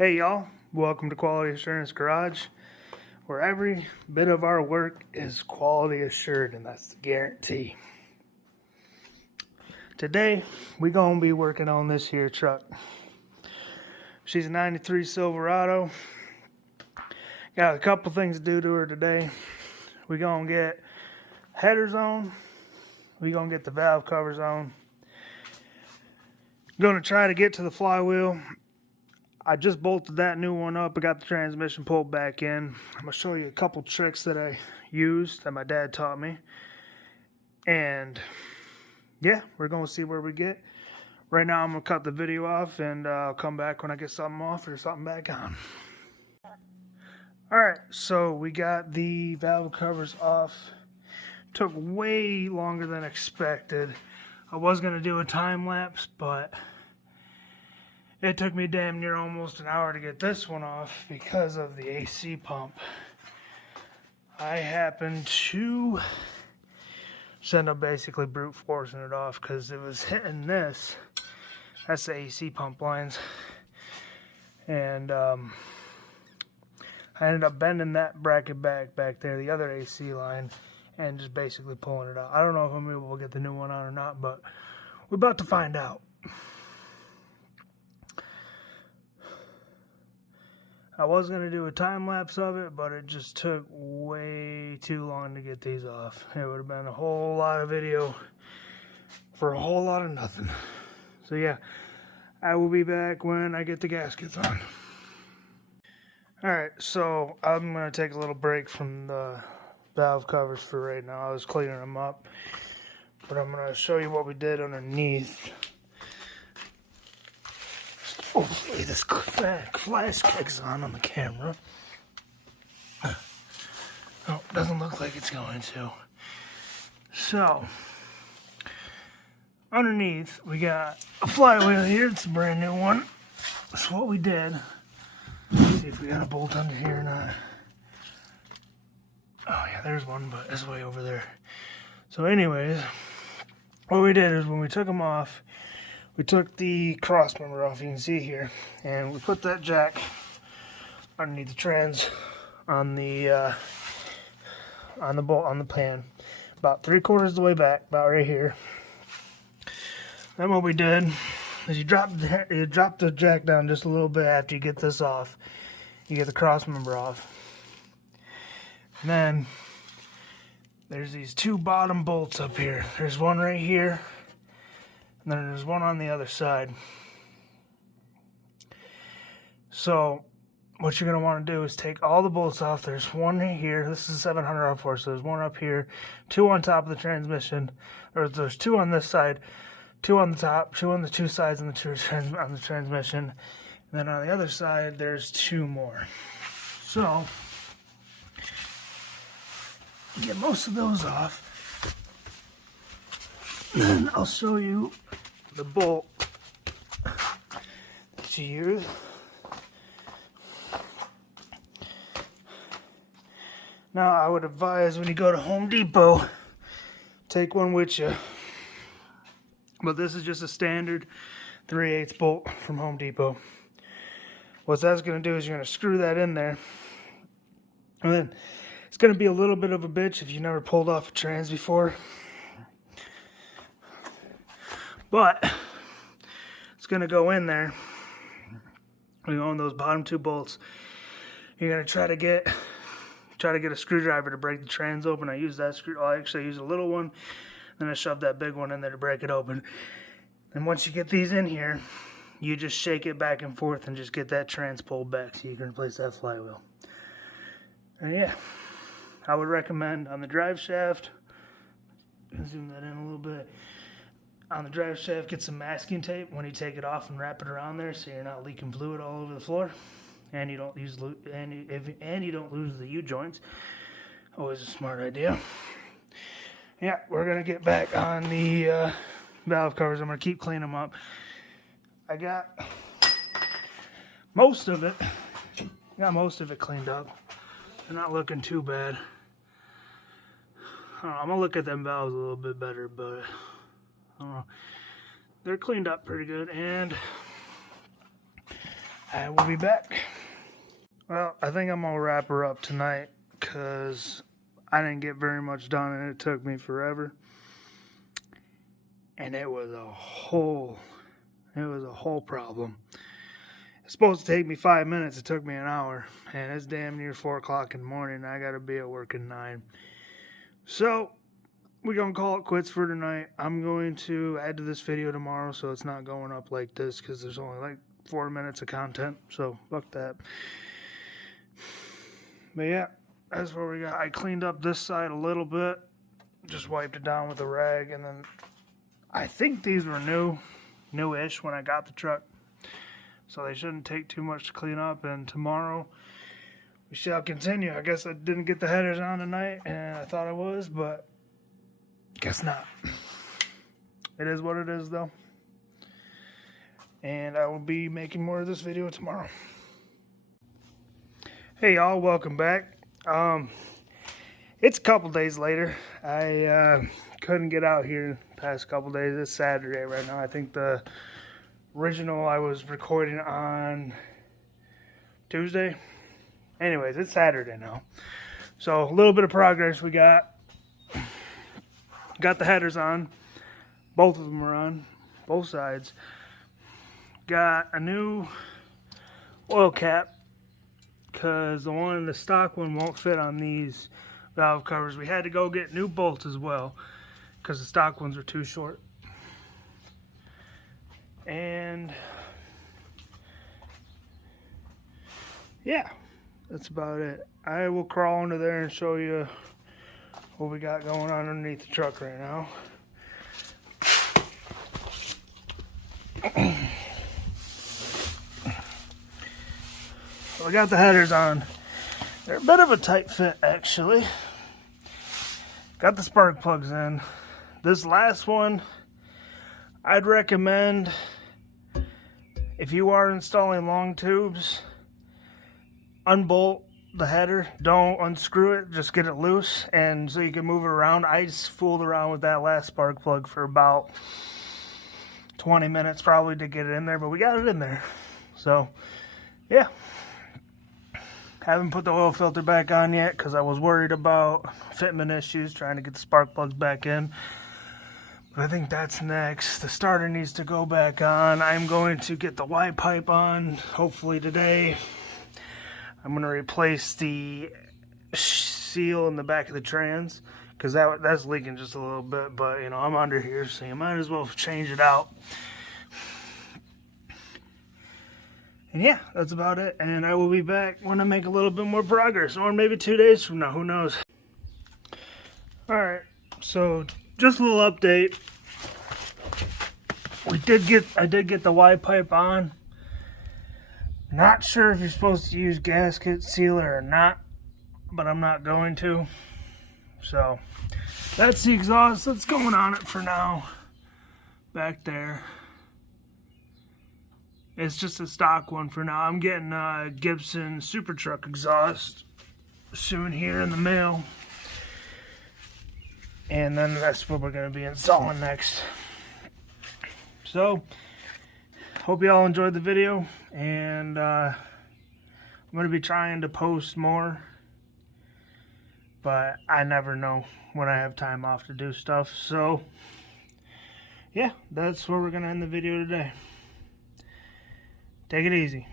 Hey y'all, welcome to Quality Assurance Garage, where every bit of our work is quality assured, and that's the guarantee. Today, we're going to be working on this here truck. She's a 93 Silverado. Got a couple things to do to her today. We're going to get headers on. We're going to get the valve covers on. Going to try to get to the flywheel. I just bolted that new one up. I got the transmission pulled back in. I'm going to show you a couple tricks that I used that my dad taught me. And yeah, we're going to see where we get. Right now I'm going to cut the video off and I'll come back when I get something off or something back on. Alright, so we got the valve covers off. Took way longer than expected. I was going to do a time lapse, but it took me damn near almost an hour to get this one off because of the AC pump. I happened to end up basically brute forcing it off because it was hitting this. That's the AC pump lines. And I ended up bending that bracket back there, the other AC line, and just basically pulling it out. I don't know if I'm able to get the new one on or not, but we're about to find out. I was going to do a time lapse of it, but it just took way too long to get these off. It would have been a whole lot of video for a whole lot of nothing. So yeah, I will be back when I get the gaskets on. Alright, so I'm going to take a little break from the valve covers for right now. I was cleaning them up, but I'm going to show you what we did underneath. Hopefully this flash kicks on the camera. Oh, doesn't look like it's going to. So, underneath we got a flywheel here. It's a brand new one. That's what we did. Let's see if we got a bolt under here or not. Oh yeah, there's one, but it's way over there. So anyways, what we did is when we took them off, we took the cross member off, you can see here, and we put that jack underneath the trans on the bolt on the pan, about 3/4 of the way back, about right here. Then what we did is you drop the jack down just a little bit after you get this off. You get the cross member off. And then there's these two bottom bolts up here. There's one right here. And then there's one on the other side. So what you're going to want to do is take all the bolts off. There's one right here. This is a 700R4, so there's one up here, two on top of the transmission. Or there's two on this side, two on the top, two on the two sides on the transmission. And then on the other side, there's two more. So get most of those off. And then I'll show you the bolt that you use. Now I would advise when you go to Home Depot, take one with you. But this is just a standard 3/8 bolt from Home Depot. What that's going to do is you're going to screw that in there. And then it's going to be a little bit of a bitch if you never pulled off a trans before. But it's going to go in there. You own those bottom two bolts. You're going to try to get a screwdriver to break the trans open. I use that I actually use a little one. Then I shove that big one in there to break it open. And once you get these in here, you just shake it back and forth and just get that trans pulled back so you can replace that flywheel. And yeah, I would recommend on the drive shaft, zoom that in a little bit. On the drive shaft, get some masking tape when you take it off and wrap it around there so you're not leaking fluid all over the floor, and you don't lose the U-joints. Always a smart idea. Yeah, we're gonna get back on the valve covers. I'm gonna keep cleaning them up. I got most of it. Cleaned up. They're not looking too bad. I'm gonna look at them valves a little bit better, but they're cleaned up pretty good. And I will be back. Well, I think I'm gonna wrap her up tonight because I didn't get very much done and it took me forever. And it was a whole problem. It's supposed to take me 5 minutes. It took me an hour. And it's damn near 4 o'clock in the morning. And I got to be at work at 9. So, we're going to call it quits for tonight. I'm going to add to this video tomorrow so it's not going up like this because there's only like 4 minutes of content. So, fuck that. But yeah, that's what we got. I cleaned up this side a little bit. Just wiped it down with a rag. And then I think these were newish when I got the truck. So they shouldn't take too much to clean up. And tomorrow we shall continue. I guess I didn't get the headers on tonight, and I thought I was, but guess not. It is what it is, though. And I will be making more of this video tomorrow. Hey, y'all. Welcome back. It's a couple days later. I couldn't get out here the past couple days. It's Saturday right now. I think the original I was recording on Tuesday. Anyways, it's Saturday now. So a little bit of progress we got. Got the headers on. Both of them are on. Both sides. Got a new oil cap because the stock one won't fit on these valve covers. We had to go get new bolts as well because the stock ones were too short. And yeah, that's about it. I will crawl under there and show you what we got going on underneath the truck right now. We got the headers on. They're a bit of a tight fit, actually. Got the spark plugs in. This last one, I'd recommend, if you are installing long tubes, unbolt the header. Don't unscrew it, just get it loose and so you can move it around. I just fooled around with that last spark plug for about 20 minutes probably to get it in there, but we got it in there. So, yeah. Haven't put the oil filter back on yet because I was worried about fitment issues trying to get the spark plugs back in. But I think that's next. The starter needs to go back on. I'm going to get the Y pipe on, hopefully today. I'm going to replace the seal in the back of the trans, because that's leaking just a little bit. But, you know, I'm under here, so you might as well change it out. And yeah, that's about it. And I will be back when I make a little bit more progress, or maybe 2 days from now, who knows. Alright, so just a little update. I did get the Y pipe on. Not sure if you're supposed to use gasket sealer or not, but I'm not going to. So that's the exhaust that's going on it for now. Back there. It's just a stock one for now. I'm getting a Gibson Super Truck exhaust soon here in the mail. And then that's what we're going to be installing next. So, hope you all enjoyed the video. And I'm going to be trying to post more. But I never know when I have time off to do stuff. So, yeah, that's where we're going to end the video today. Take it easy.